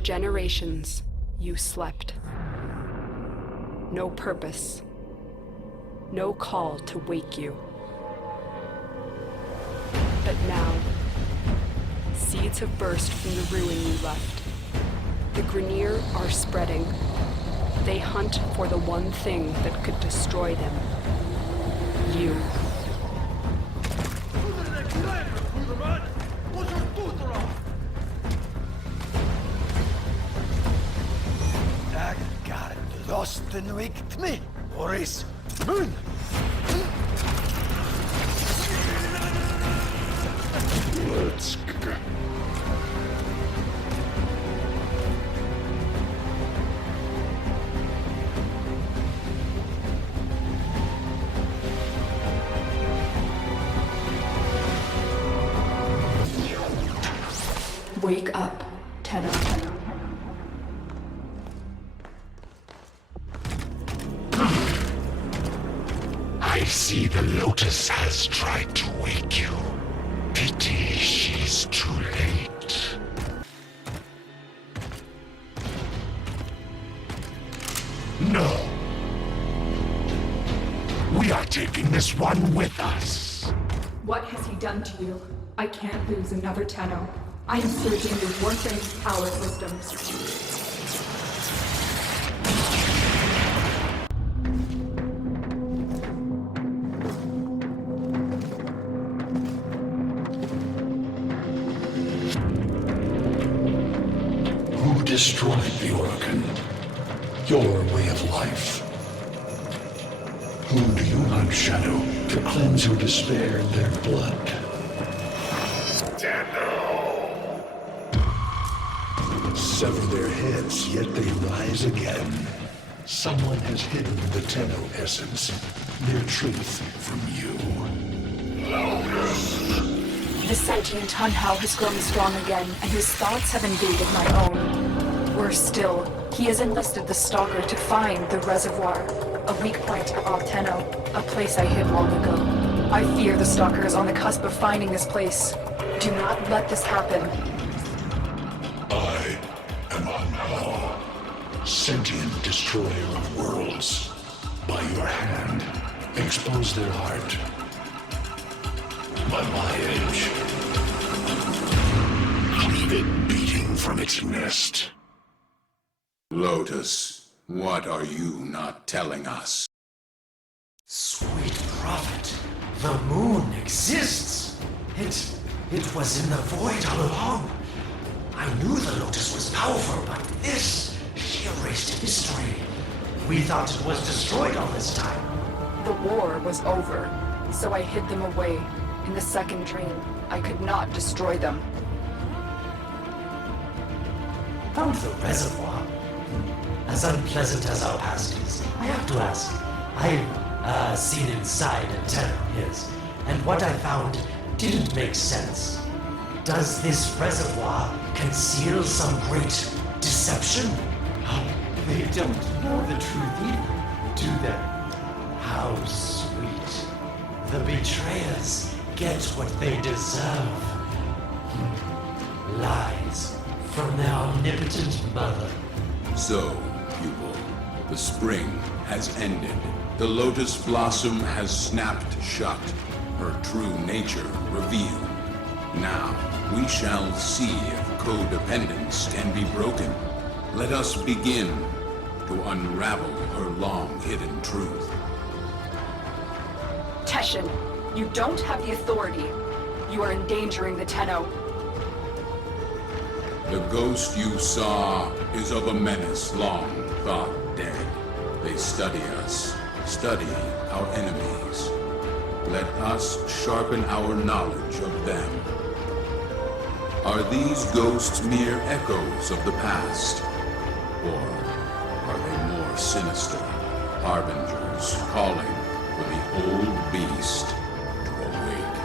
generations, you slept. No purpose. No call to wake you. But now, seeds have burst from the ruin you left. The Grineer are spreading. They hunt for the one thing that could destroy them. You. Lost and waked me, Boris. Moon! Let's go. Wake up, Tenno. I see the Lotus has tried to wake you. Pity she's too late. No. We are taking this one with us. What has he done to you? I can't lose another Tenno. I am searching the Warframe's power systems. Who destroyed the organ? Your way of life. Whom do you hunt, Shadow, to cleanse your despair in their blood? Tenno! Sever their heads, yet they rise again. Someone has hidden the Tenno essence, their truth from you. Lotus! The sentient Hunhow has grown strong again, and his thoughts have invaded my own. Worse still, he has enlisted the Stalker to find the reservoir, a weak point of Tenno, a place I hid long ago. I fear the Stalker is on the cusp of finding this place. Do not let this happen. I am Hunhow, sentient destroyer of worlds. By your hand, expose their heart. By my edge, cleave it beating from its nest. Lotus, what are you not telling us? Sweet prophet, the moon exists. It was in the void all along. I knew the Lotus was powerful, but this, she erased history. We thought it was destroyed all this time. The war was over, so I hid them away. In the second dream, I could not destroy them. Found the reservoir. As unpleasant as our past is, I have to ask. I've seen inside a Tenno, yes, and what I found didn't make sense. Does this reservoir conceal some great deception? They don't know the truth either, do they? How sweet. The betrayers get what they deserve. Lies from their omnipotent mother. So, pupil, the spring has ended. The lotus blossom has snapped shut, her true nature revealed. Now, we shall see if codependence can be broken. Let us begin to unravel her long-hidden truth. Teshin, you don't have the authority. You are endangering the Tenno. The ghost you saw is of a menace long thought dead. They study us, study our enemies. Let us sharpen our knowledge of them. Are these ghosts mere echoes of the past? Or are they more sinister, harbingers calling for the old beast to awake?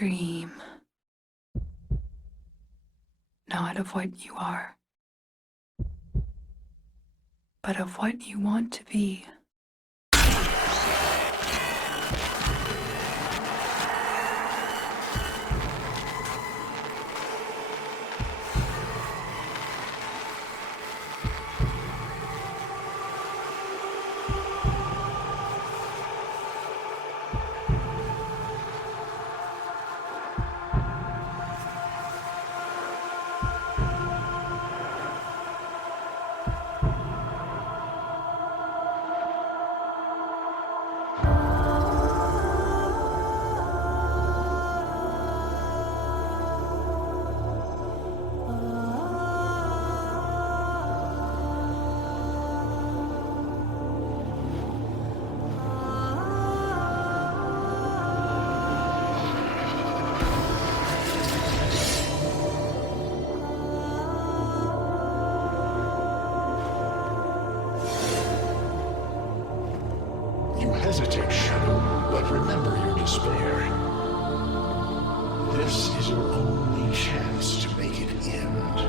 dream. Not of what you are, but of what you want to be. You hesitate, Shadow, but remember your despair. This is your only chance to make it end.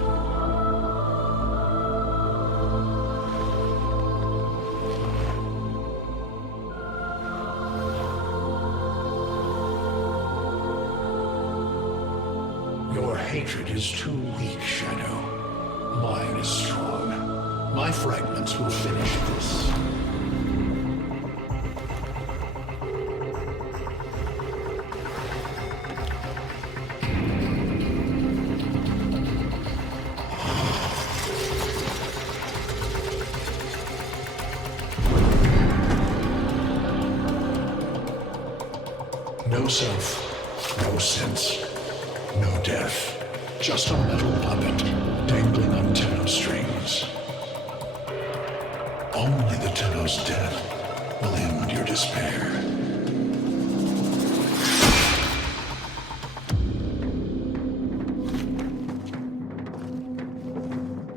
Your hatred is too weak, Shadow. Mine is strong. My fragments will finish this. No self, no sense, no death. Just a metal puppet dangling on Tenno strings. Only the Tenno's death will end your despair.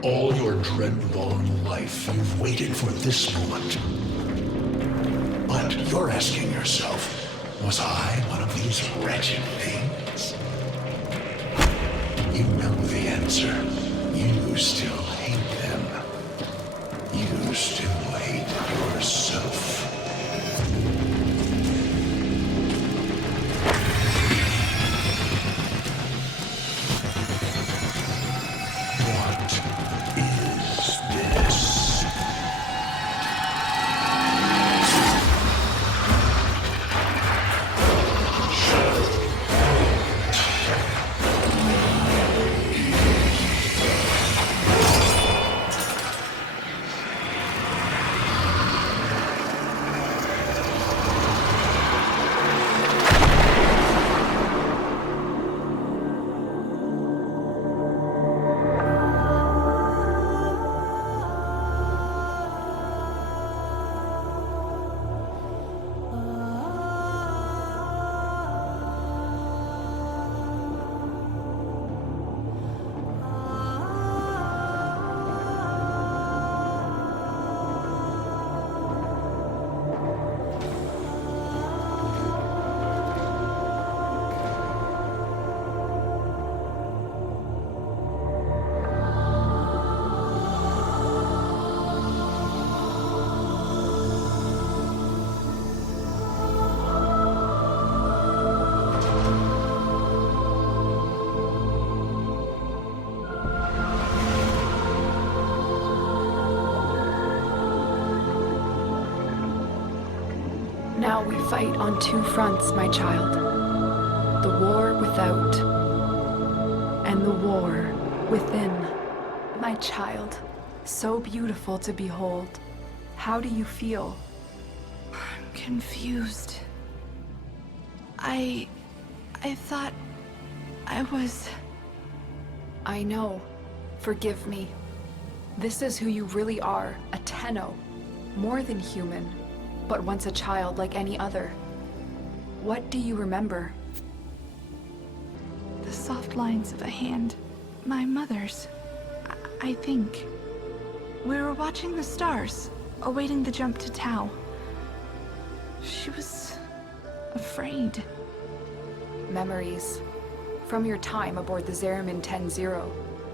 All your dreadlong life, you've waited for this moment. But you're asking yourself, was I one of these wretched things? You know the answer. You still hate them. You still hate yourself. What is this? Now we fight on two fronts, my child. The war without, and the war within. My child, so beautiful to behold. How do you feel? I'm confused. I thought I was... I know. Forgive me. This is who you really are, a Tenno. More than human, but once a child like any other. What do you remember? The soft lines of a hand. My mother's. I think. We were watching the stars, awaiting the jump to Tau. She was... afraid. memories from your time aboard the Zeramin 10-0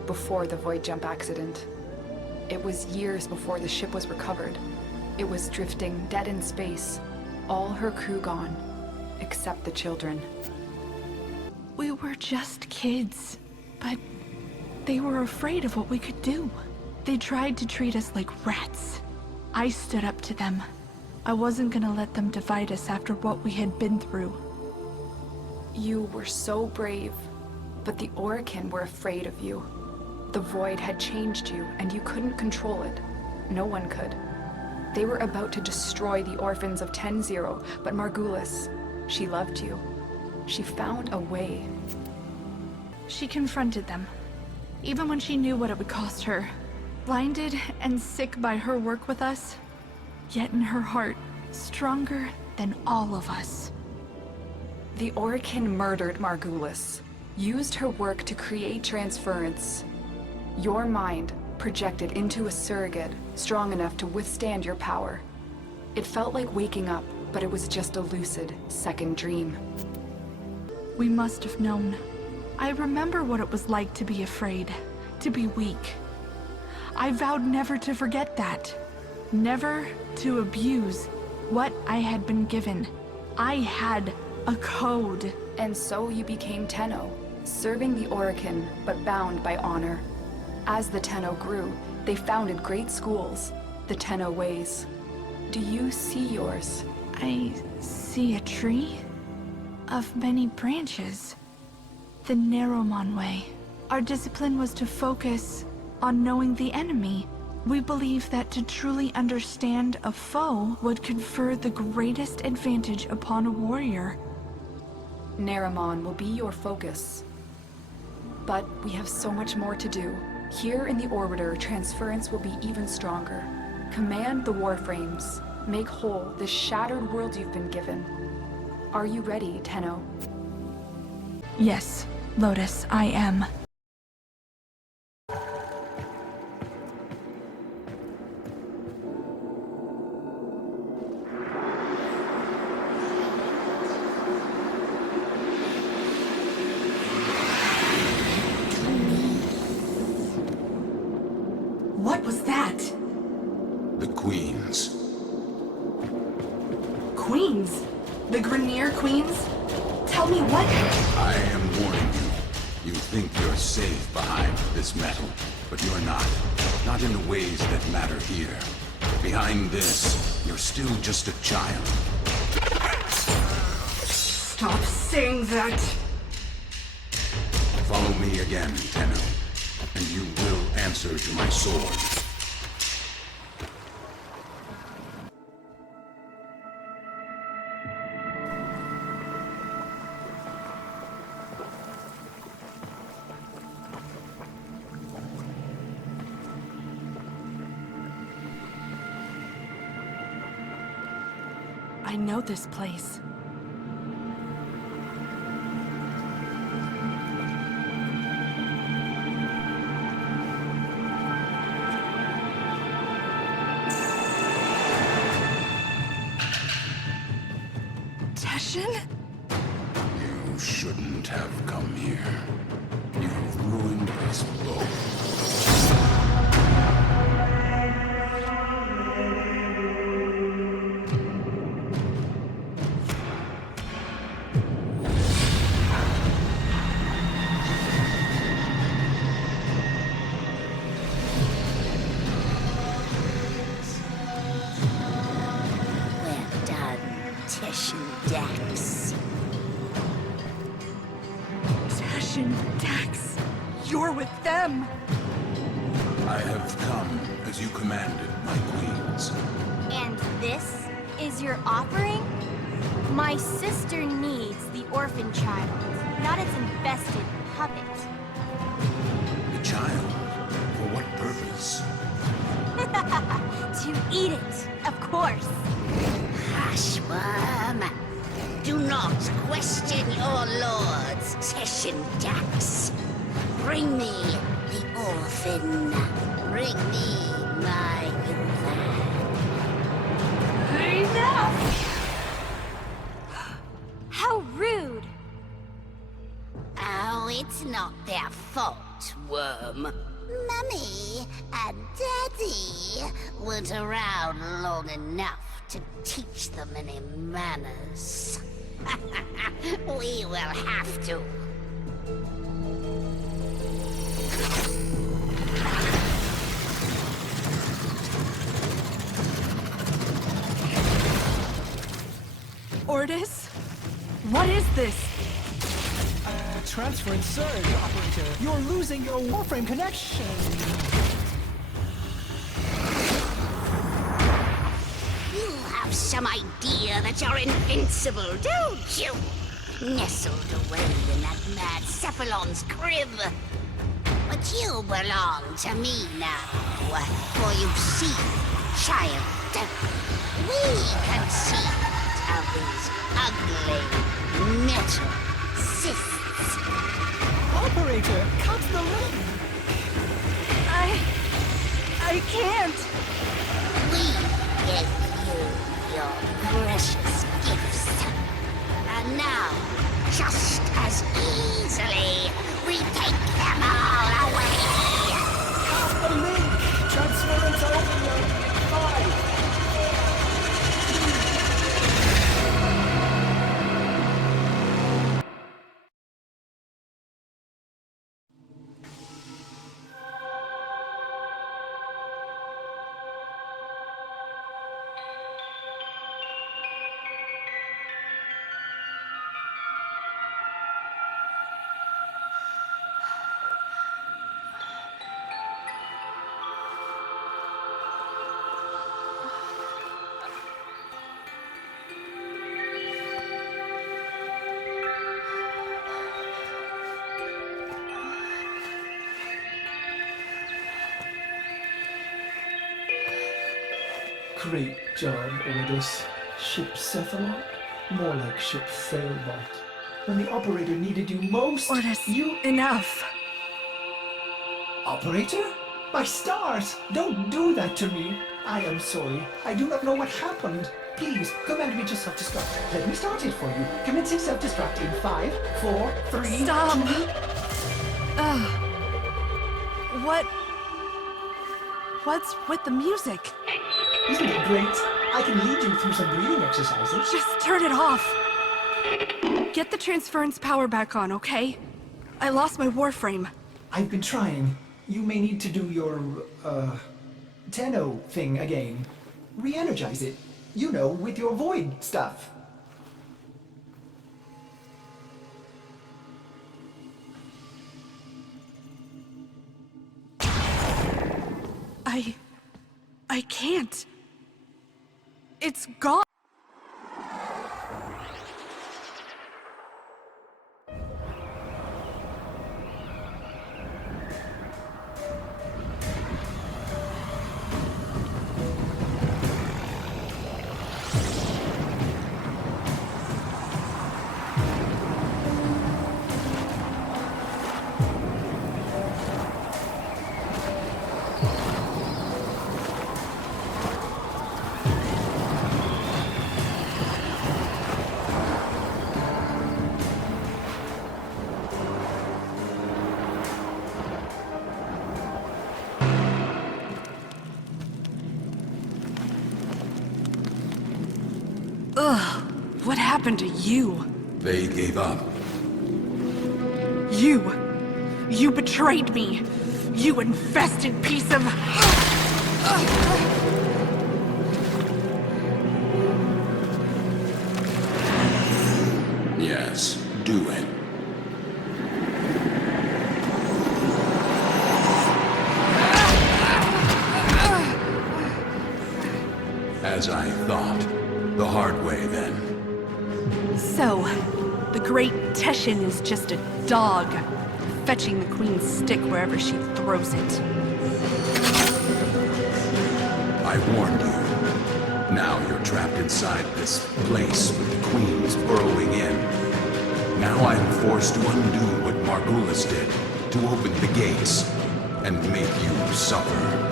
before the void jump accident. It was years before the ship was recovered. It was drifting dead in space, all her crew gone, except the children. We were just kids, but they were afraid of what we could do. They tried to treat us like rats. I stood up to them. I wasn't gonna let them divide us after what we had been through. You were so brave, but the Orokin were afraid of you. The void had changed you, and you couldn't control it. No one could. They were about to destroy the orphans of 10-0, but Margulis, she loved you. She found a way. She confronted them, even when she knew what it would cost her. Blinded and sick by her work with us, yet in her heart, stronger than all of us. The Orokin murdered Margulis, used her work to create transference. Your mind projected into a surrogate strong enough to withstand your power. It felt like waking up, but it was just a lucid second dream. We must have known. I remember what it was like to be afraid, to be weak. I vowed never to forget that. Never to abuse what I had been given. I had a code. And so you became Tenno, serving the Orokin, but bound by honor. As the Tenno grew, they founded great schools, the Tenno ways. Do you see yours? I see a tree of many branches. The Narrowmon way. Our discipline was to focus on knowing the enemy. We believe that to truly understand a foe would confer the greatest advantage upon a warrior. Narrowmon will be your focus. But we have so much more to do. Here in the Orbiter, transference will be even stronger. Command the Warframes. Make whole this shattered world you've been given. Are you ready, Tenno? Yes, Lotus, I am. What was that? The Queens. Queens? The Grineer Queens? Tell me what? I am warning you. You think you're safe behind this metal, but you're not. Not in the ways that matter here. Behind this, you're still just a child. Stop saying that! Follow me again, Tenno, and you will answer to my sword. I know this place. Teshin? You shouldn't have come here. You've ruined us both. Well done, Teshin Dax. Teshin, Dax, you're with them! I have come as you commanded, my queens. And this is your offering? My sister needs the orphan child, not its infested puppet. The child? For what purpose? To eat it, of course. Hush, worm. Do not question your lords, Teshin Dax. Bring me the orphan. Bring me my Yuvan. Enough! How rude! It's not their fault, worm. Mummy and Daddy weren't around long enough to teach them any manners. We will have to. Ordis? What is this? Transfer and surge, operator. You're losing your Warframe connection. You have some idea that you're invincible, don't you? Nestled away in that mad Cephalon's crib. But you belong to me now. For you see, child, we conceived of these ugly metal cysts. Operator, cut the link! I can't! We gave you your precious gifts. And now, just as easily, we take them all away! Cut the link! Transference over! 5, Great job, Lotus. Ship Cephalon? More like ship Failbot. When the operator needed you most, Ordis, you... enough! Operator? My stars! Don't do that to me! I am sorry. I do not know what happened. Please, command me to self-destruct. Let me start it for you. Commencing self-destruct in 5, 4, 3... Stop! 2... What's with the music? Isn't it great? I can lead you through some breathing exercises. Just turn it off! Get the transference power back on, okay? I lost my Warframe. I've been trying. You may need to do your, Tenno thing again. Re-energize it. You know, with your void stuff. I can't. It's gone. Ugh, what happened to you? They gave up. You betrayed me! You infested piece of... Yes, do it. As I thought. The hard way, then. So, the great Teshin is just a dog, fetching the Queen's stick wherever she throws it. I warned you. Now you're trapped inside this place with the Queens burrowing in. Now I'm forced to undo what Margulis did, to open the gates, and make you suffer.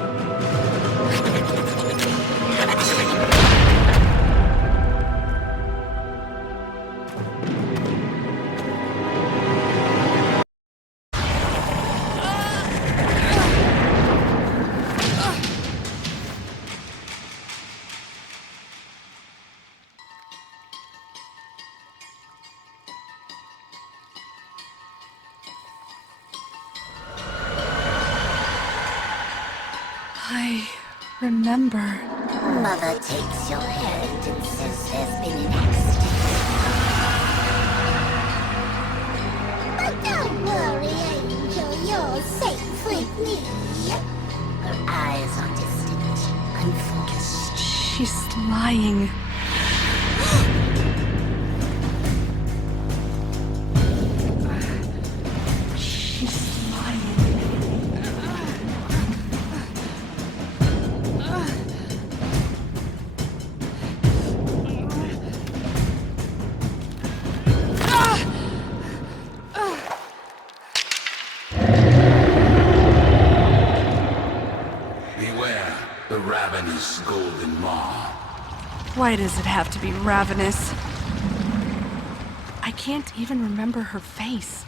remember. Mother takes your hand and says there's been an accident. But don't worry, Angel, you're safe with me. Her eyes are distant, unfocused. She's lying. She's lying. Beware the ravenous golden maw. Why does it have to be ravenous? I can't even remember her face.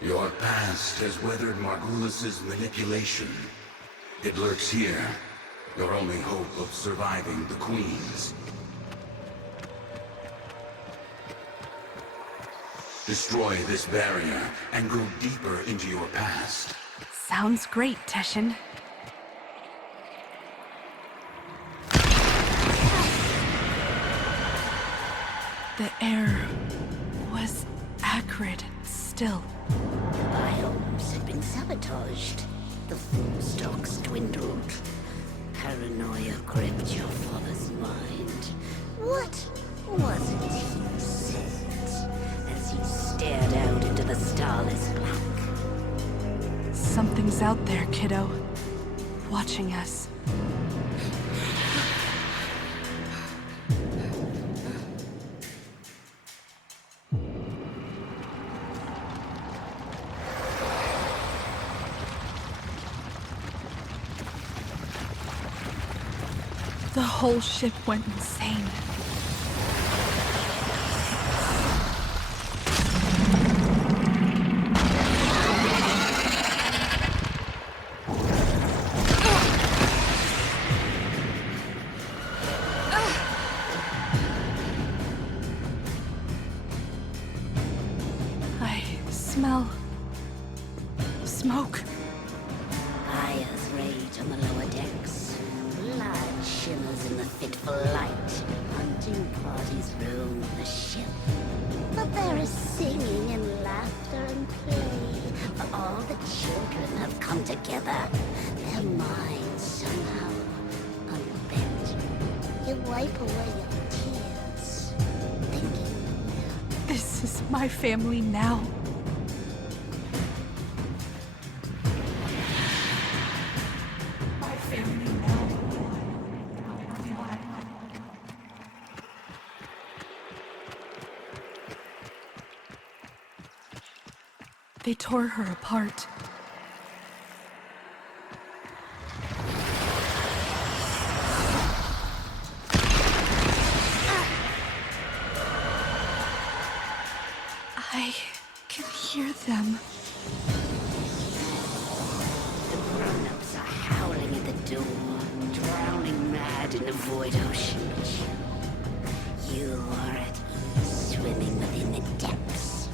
Your past has weathered Margulis's manipulation. It lurks here, your only hope of surviving the Queens. Destroy this barrier and go deeper into your past. Sounds great, Teshin. The air was acrid still. The biomes had been sabotaged. The food stocks dwindled. Paranoia gripped your father's mind. What was it he said as he stared out into the starless black? Something's out there, kiddo. Watching us. The whole ship went insane. I smell smoke. Fires rage on the lower decks. Blood shimmers in the fitful light. Hunting parties roam the ship. But there is singing and laughter and play. For all the children have come together. Their minds somehow unbent. You wipe away your tears, thinking, This is my family now. My family now. They tore her apart. I can hear them. the grown-ups are howling at the door, drowning mad in the void ocean. You are at ease, swimming within the depths.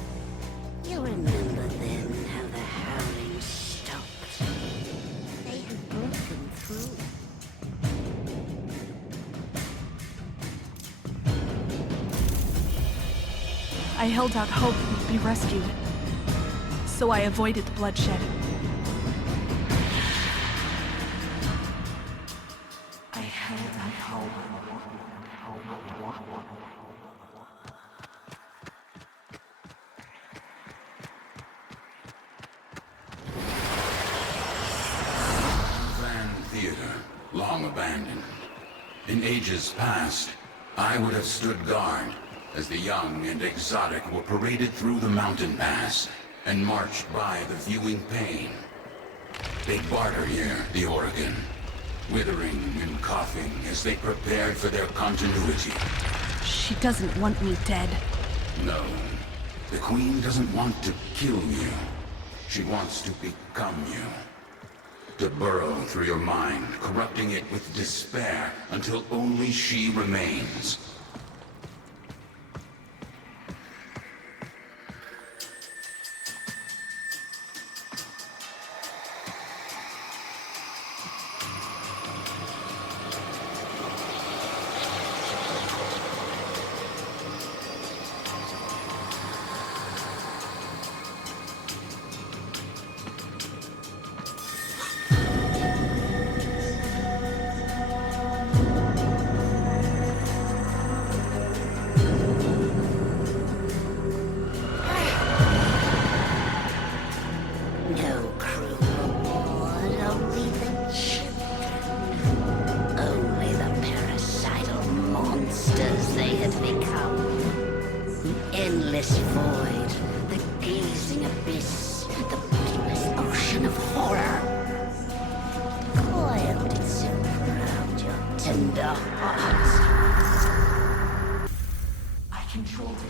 You remember then how the howling stopped. They had broken through. I held out hope we'd be rescued, so I avoided bloodshed. I held out hope. Van Theater, long abandoned. In ages past, I would have stood guard as the young and exotic were paraded through the mountain pass and marched by the viewing pane. They barter here, the Oregon, withering and coughing as they prepared for their continuity. She doesn't want me dead. No, the Queen doesn't want to kill you. She wants to become you. to burrow through your mind, corrupting it with despair until only she remains. No crew aboard, only the children. Only the parasital monsters they had become. The endless void, the gazing abyss, the bottomless ocean of horror. Coiled itself around your tender heart. I controlled it.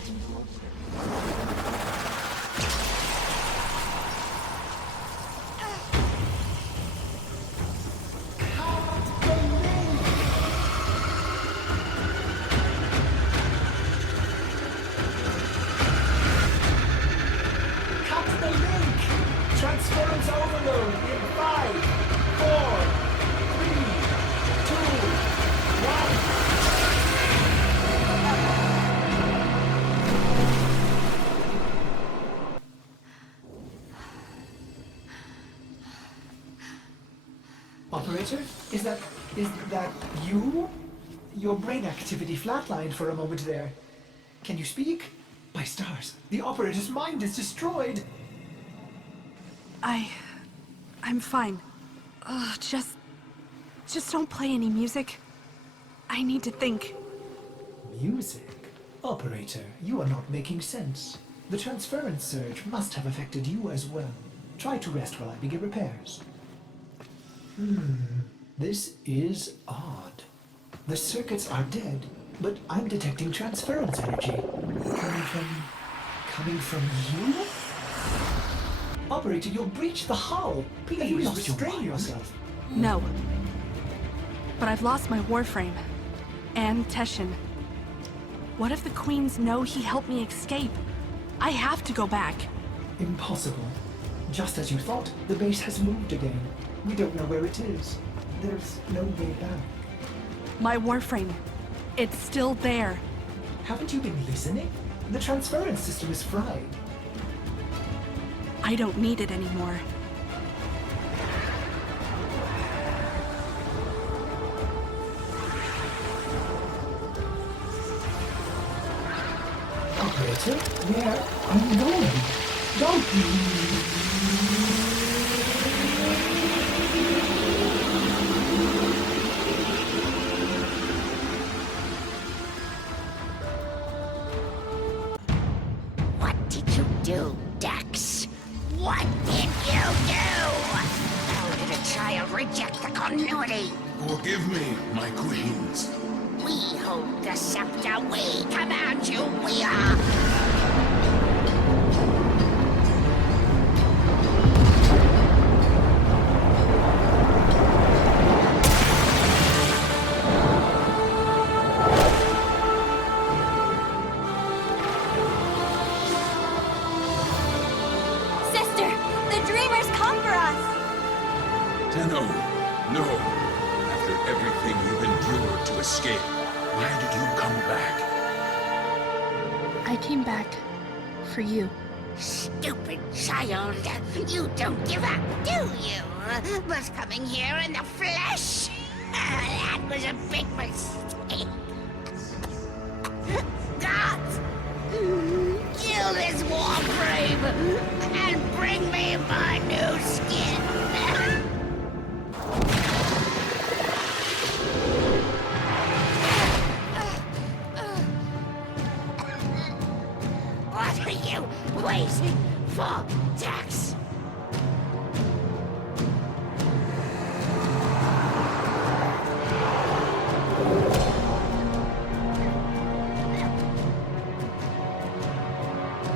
Cut the link! Transference overload in 5, 4, 3, 2, 1. Operator, is that you? Your brain activity flatlined for a moment there. Can you speak? By stars, the operator's mind is destroyed. I'm fine. Just don't play any music. I need to think. Music? Operator, you are not making sense. The transference surge must have affected you as well. Try to rest while I begin repairs. This is odd. The circuits are dead, but I'm detecting transference energy. Coming from you? Operator, you'll breach the hull. Please restrain yourself. No. But I've lost my Warframe. And Teshin. What if the Queens know he helped me escape? I have to go back. Impossible. Just as you thought, the base has moved again. We don't know where it is. There's no way back. My Warframe. It's still there. Haven't you been listening? The transference system is fried. I don't need it anymore. Operator, where are you going? Don't What did you do, Dax? What did you do? How did a child reject the continuity? Forgive me, my queens. We hold the scepter. We command you. We are. Sister, the dreamers come for us! Tenno, no. After everything you've endured to escape, why did you come back? I came back for you. Stupid child. You don't give up, do you? But coming here in the flesh? That was a big mistake. Gods! Kill this Warframe and bring me my new skin. What are you waiting for, Dax?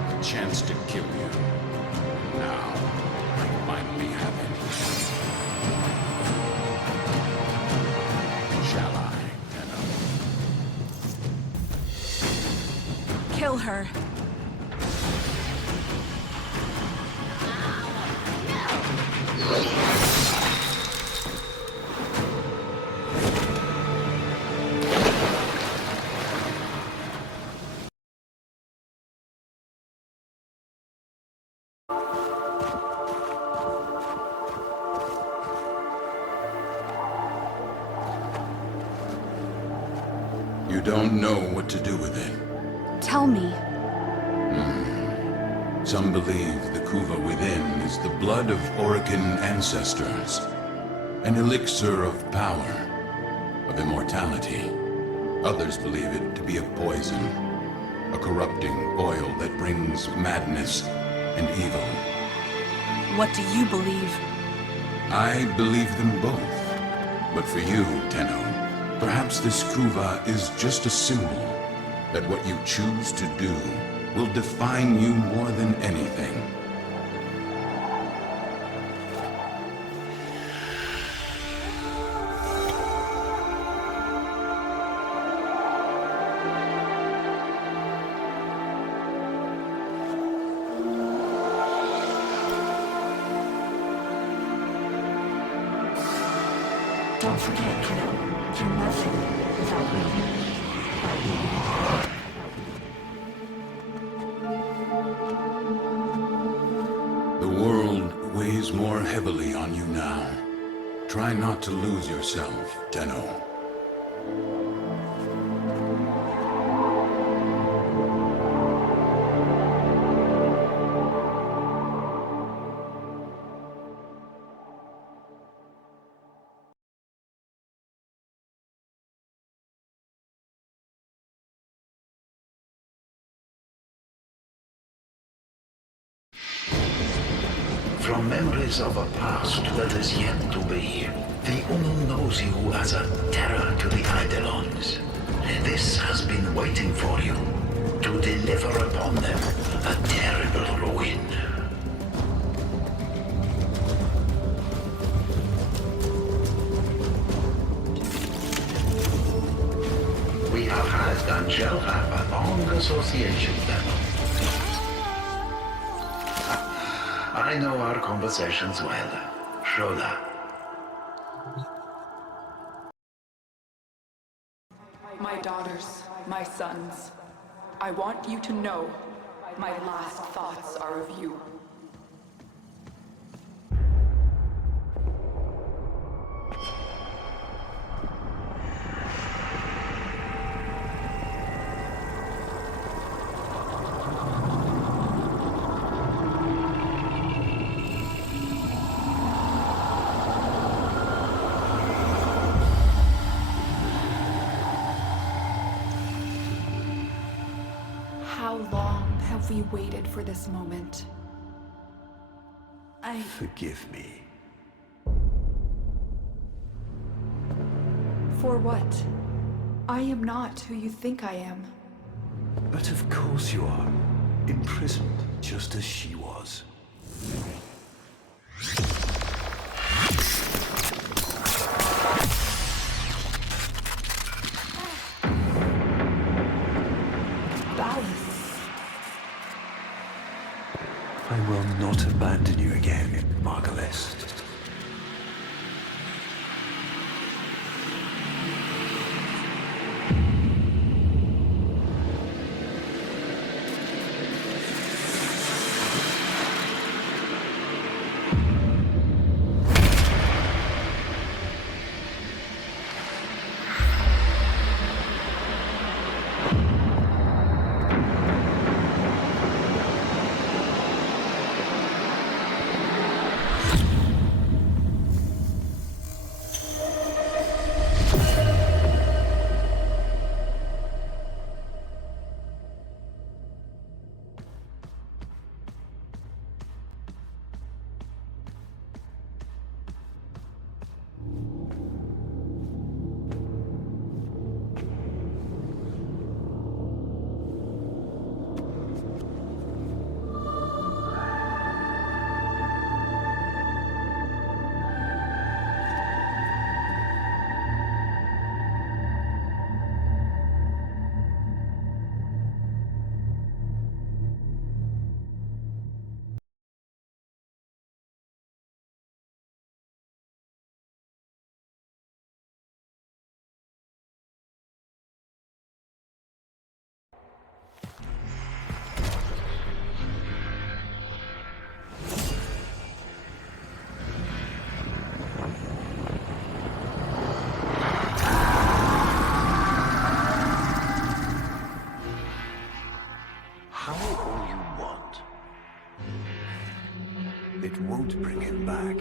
A chance to kill you. Now, I finally have it. her. You don't know what to do with it. Tell me. Some believe the Kuva within is the blood of Orican ancestors. An elixir of power, of immortality. Others believe it to be a poison. A corrupting oil that brings madness and evil. What do you believe? I believe them both. But for you, Tenno, perhaps this Kuva is just a symbol that what you choose to do will define you more than anything. Don't forget, kiddo. You're nothing without me. The world weighs more heavily on you now. Try not to lose yourself, Tenno. From memories of a past that is yet to be, the Unknown knows you as a terror to the Eidolons. This has been waiting for you, to deliver upon them a terrible ruin. We have had and shall have a long association, then. I know our conversations well. Shoda. My daughters, my sons, I want you to know my last thoughts are of you. How long have we waited for this moment? Forgive me. For what? I am not who you think I am. But of course you are. Imprisoned, just as she was. I will not abandon you again, Margalest. It won't bring him back.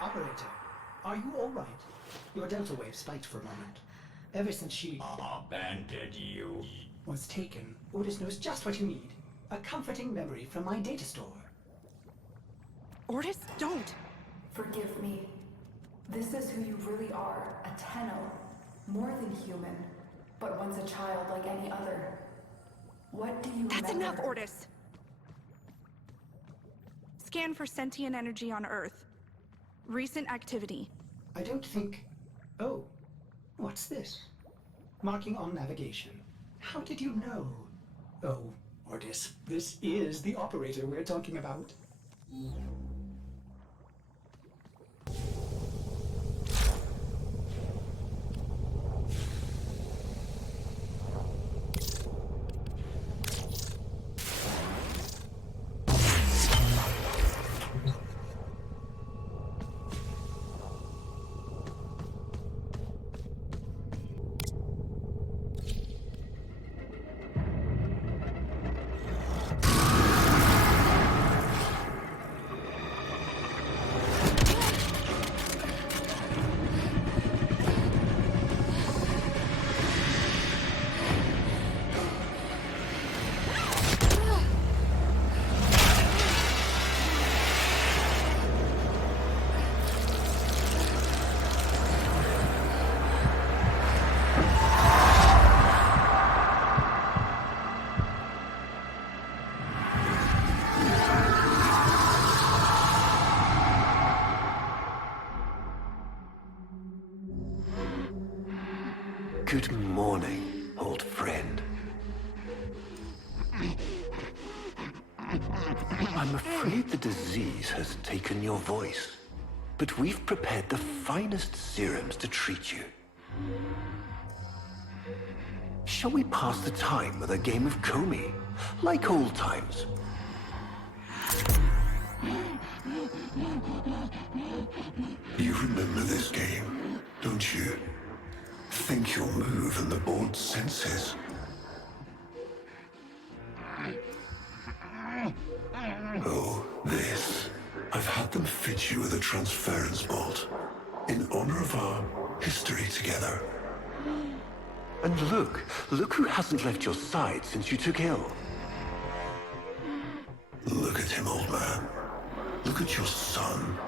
Operator, are you all right? Your delta wave spiked for a moment. Ever since she Abandoned you. was taken, Otis knows just what you need. A comforting memory from my data store. Ortis, don't! Forgive me. This is who you really are, a Tenno. More than human, but once a child like any other. What do you That's remember? enough, Ortis! Scan for sentient energy on Earth. Recent activity. I don't think... Oh, what's this? Marking on navigation. How did you know? Oh, Otis, this is the operator we're talking about. Good morning, old friend. I'm afraid the disease has taken your voice, but we've prepared the finest serums to treat you. Shall we pass the time with a game of Comey, like old times? You remember this game, don't you? Think you'll move in the board's senses. Oh, this. I've had them fit you with a transference bolt in honor of our history together. And look who hasn't left your side since you took ill. Look at him, old man. Look at your son.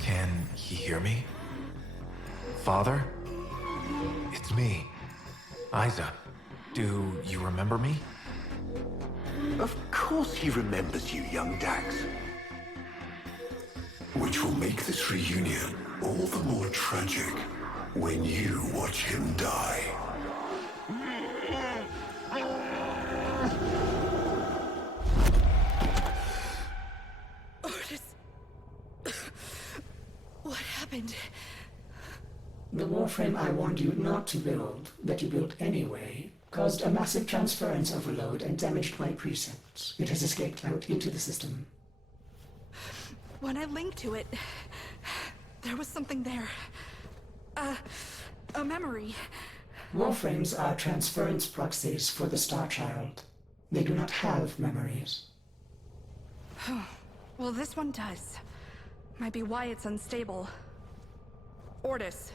Can he hear me? Father? It's me, Isa. Do you remember me? Of course he remembers you, young Dax. Which will make this reunion all the more tragic when you watch him die. Ortis... What happened? The Warframe I warned you not to build, that you built anyway, caused a massive transference overload and damaged my precepts. It has escaped out into the system. When I linked to it, there was something there. A memory. Warframes are transference proxies for the Star Child. They do not have memories. Well, this one does. Might be why it's unstable. Ortis,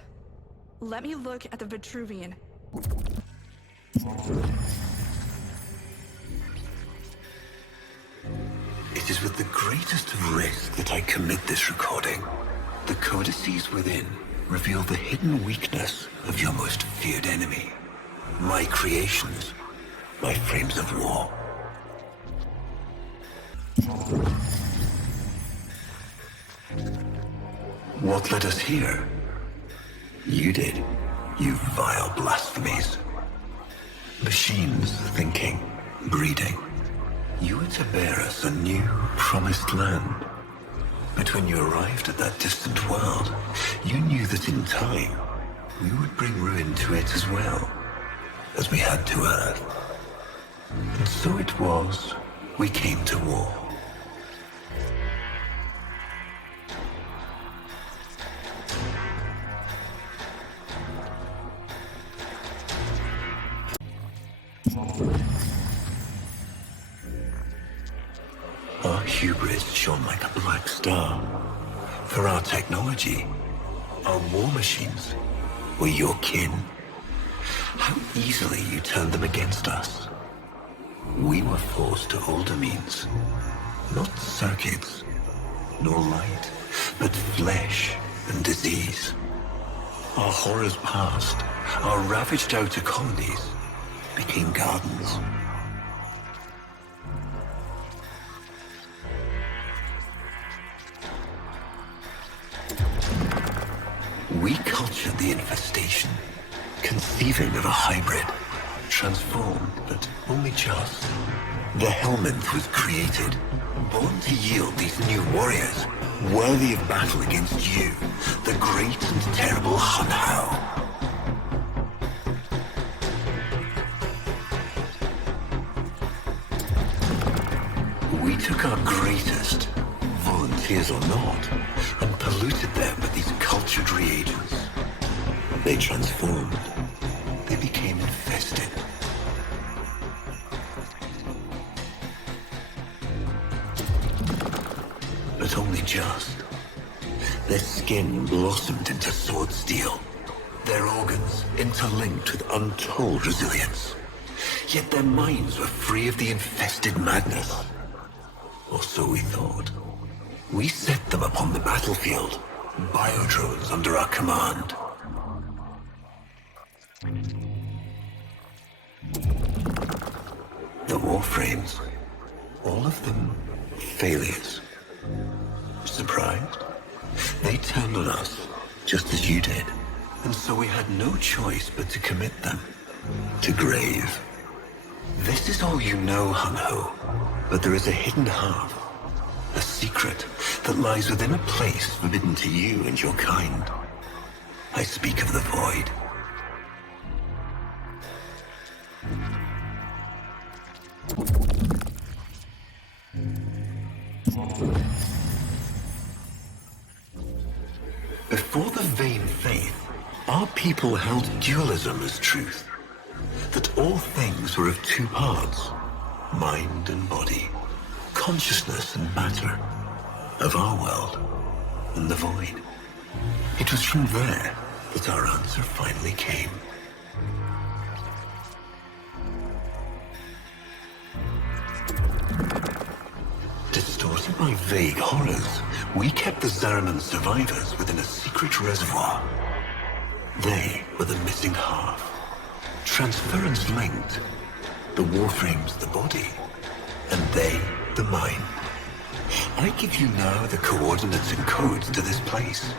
let me look at the Vitruvian. It is with the greatest of risk that I commit this recording. The codices within reveal the hidden weakness of your most feared enemy. My creations, my frames of war. What led us here? You did, you vile blasphemies. Machines thinking, breeding. You were to bear us a new, promised land. But when you arrived at that distant world, you knew that in time, we would bring ruin to it as well, as we had to Earth. And so it was, we came to war. Our hubris shone like a black star. For our technology, our war machines were your kin. How easily you turned them against us. We were forced to older means. Not circuits, nor light, but flesh and disease. Our horrors passed. Our ravaged outer colonies became gardens. We cultured the infestation, conceiving of a hybrid, transformed, but only just. The Helminth was created, born to yield these new warriors, worthy of battle against you, the great and terrible Hunhow. We took our greatest, volunteers or not, and polluted them with these cultured reagents. They transformed. They became infested. But only just. Their skin blossomed into sword steel. Their organs interlinked with untold resilience. Yet their minds were free of the infested madness. Or so we thought. We set them upon the battlefield, biodrones under our command. The Warframes, all of them failures. Surprised? They turned on us, just as you did. And so we had no choice but to commit them to grave. This is all you know, Hunho, but there is a hidden half. A secret that lies within a place forbidden to you and your kind. I speak of the Void. Before the vain faith, our people held dualism as truth. That all things were of two parts, mind and body. Consciousness and matter of our world and the Void. It was from there that our answer finally came. Distorted by vague horrors, we kept the Zariman survivors within a secret reservoir. They were the missing half. Transference linked. The Warframes the body, and they the mind. I give you now the coordinates and codes to this place.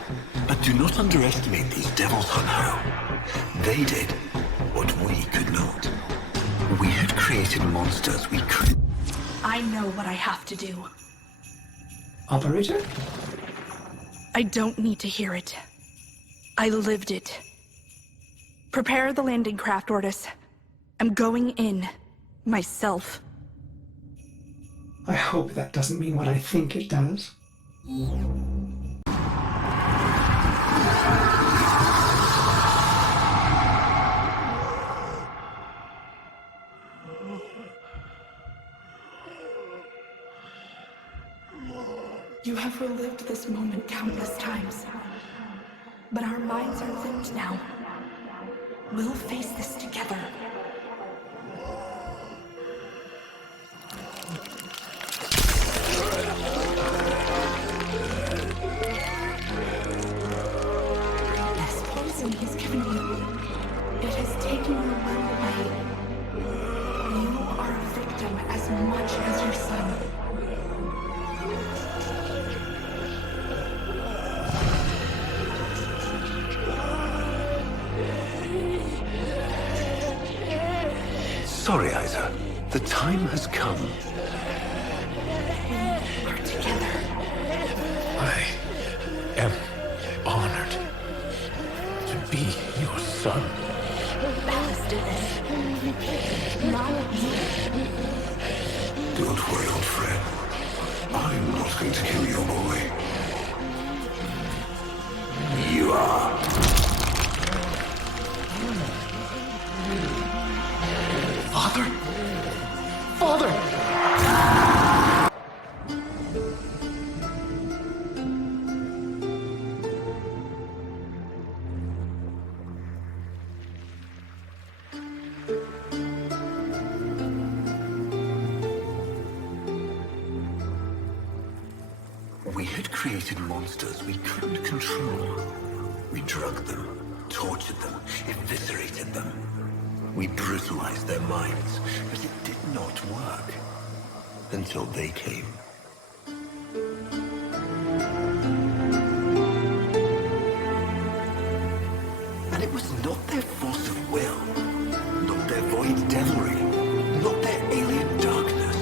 But do not underestimate these devils, Hunhow. They did what we could not. We had created monsters we could. I know what I have to do. Operator? I don't need to hear it. I lived it. Prepare the landing craft, Ortis. I'm going in. Myself. I hope that doesn't mean what I think it does. You have relived this moment countless times. But our minds are linked now. We'll face this together. sorry, Isa. The time has come. We're together. I am honored to be your son. Alice did this. Not me. Don't worry, old friend. I'm not going to kill your boy. You are. Father? Father! We had created monsters we couldn't control. We drugged them, tortured them, eviscerated them. We brutalized their minds, but it did not work. Until they came. And it was not their force of will, not their void devilry, not their alien darkness.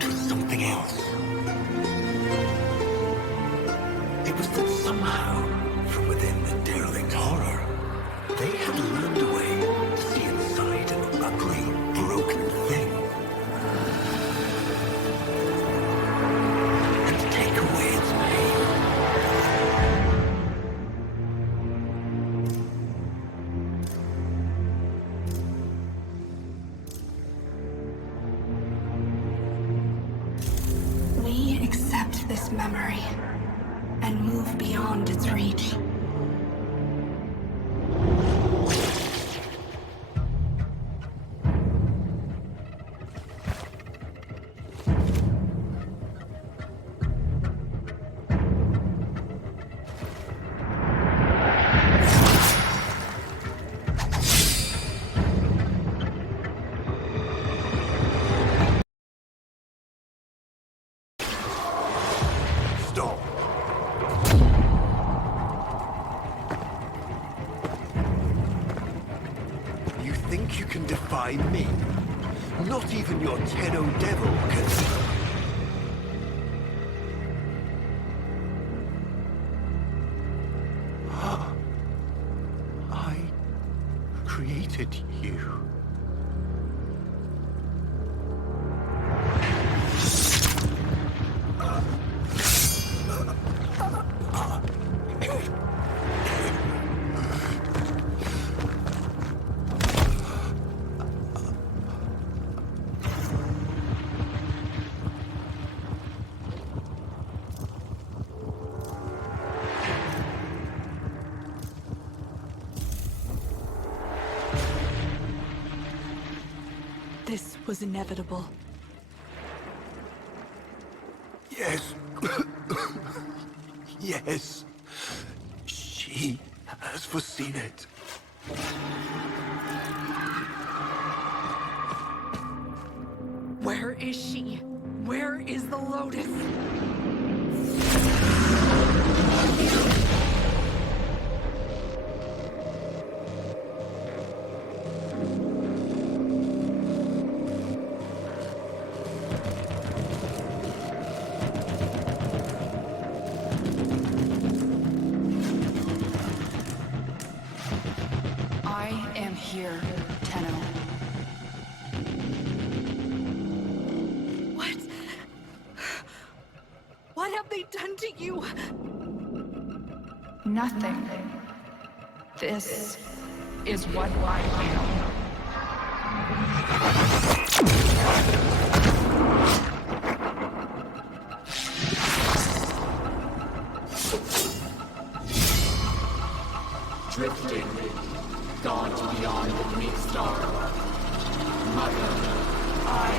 It was something else. It was that somehow, from within the derelict horror, they had learned a way to see inside an ugly, broken thing. And to take away its pain. We accept this memory and move beyond its reach. Stop. You think you can defy me? Not even your Tenno devil can. I created you. This was inevitable. Yes. Yes. She has foreseen it. Where is she? Where is the Lotus? I am here, Tenno. What? What have they done to you? Nothing. This is what I am. Drifting, gone to beyond the great star. Mother, I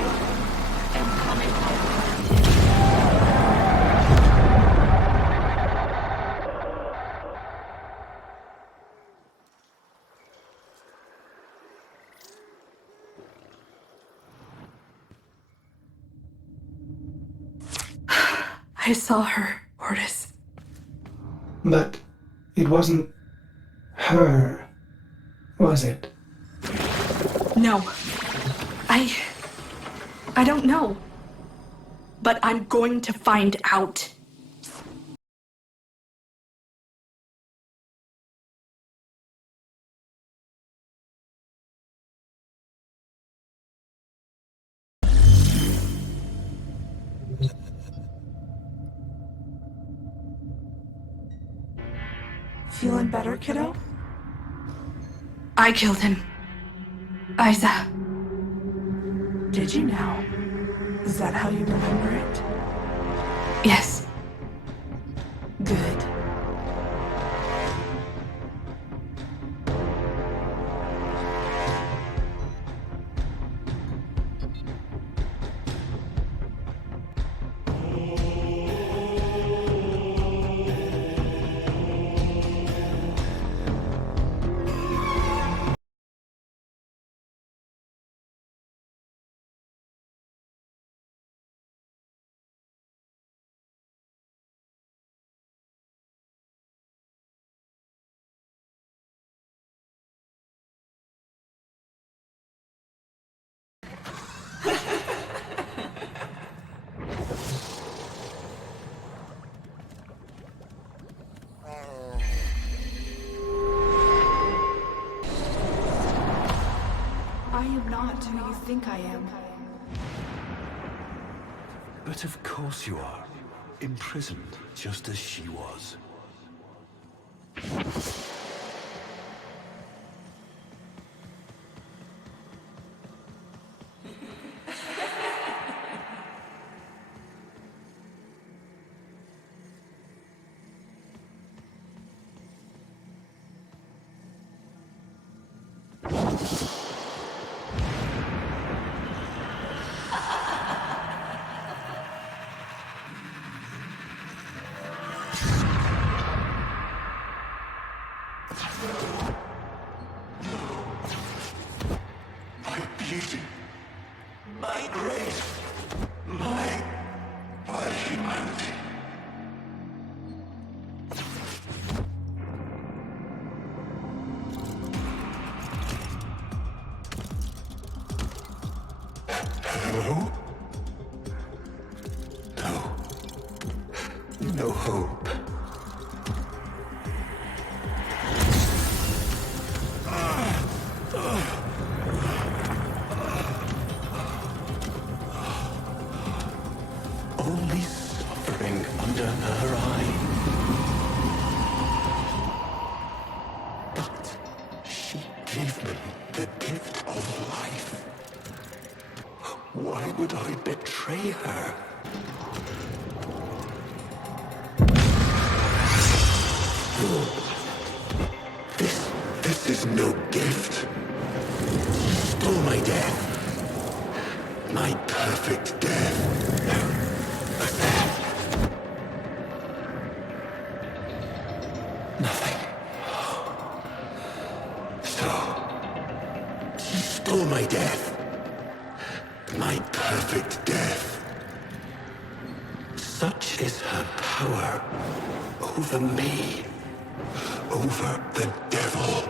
am coming home. I saw her, Ortis. But it wasn't her, was it? No, I don't know. But I'm going to find out. Feeling better, kiddo? I killed him. Isa. Did you now? Is that how you remember it? Yes. Good. I am not who you think I am. But of course you are. Imprisoned, just as she was. beauty, my grace, my humanity. Hello? No hope. Only suffering under her eye. But she gave me the gift of life. Why would I betray her? This is no gift. She stole my death. My perfect death. Nothing. So, she stole my death. My perfect death. Such is her power over me. Over the devil.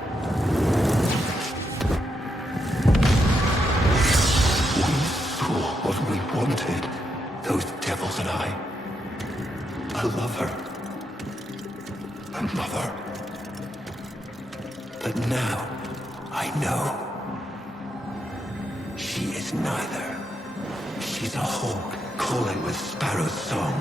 We saw what we wanted, those devils and I. A lover. A mother. But now, I know. She is neither. She's a hawk calling with sparrow's song.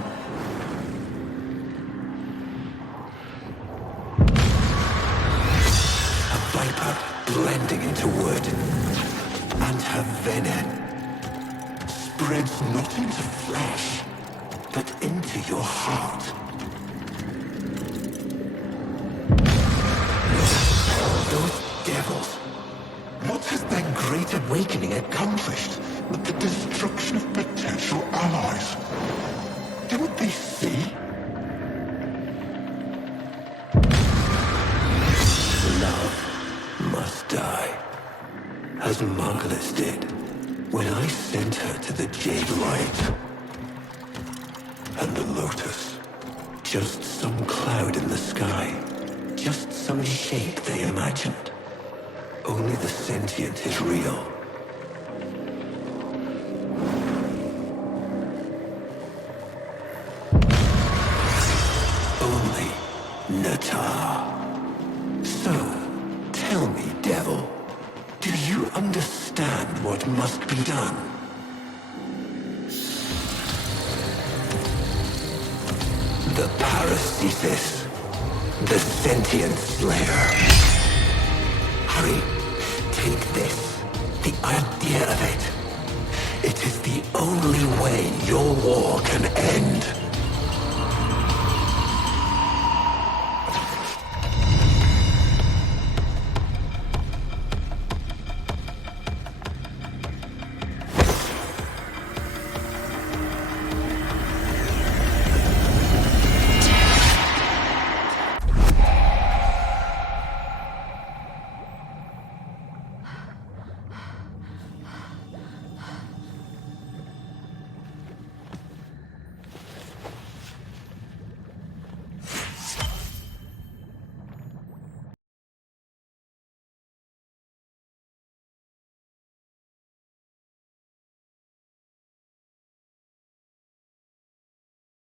Viper blending into wood, and her venom spreads not into flesh, but into your heart. Those devils, what has their great awakening accomplished but the destruction of potential allies? Didn't they see? Love must die, as Margulis did when I sent her to the Jade Light. And the Lotus, just some cloud in the sky, just some shape they imagined. Only the sentient is real. Minotaur. So, tell me, devil, do you understand what must be done? The Paracesis, the sentient slayer. Hurry, take this, the idea of it. It is the only way your war can end.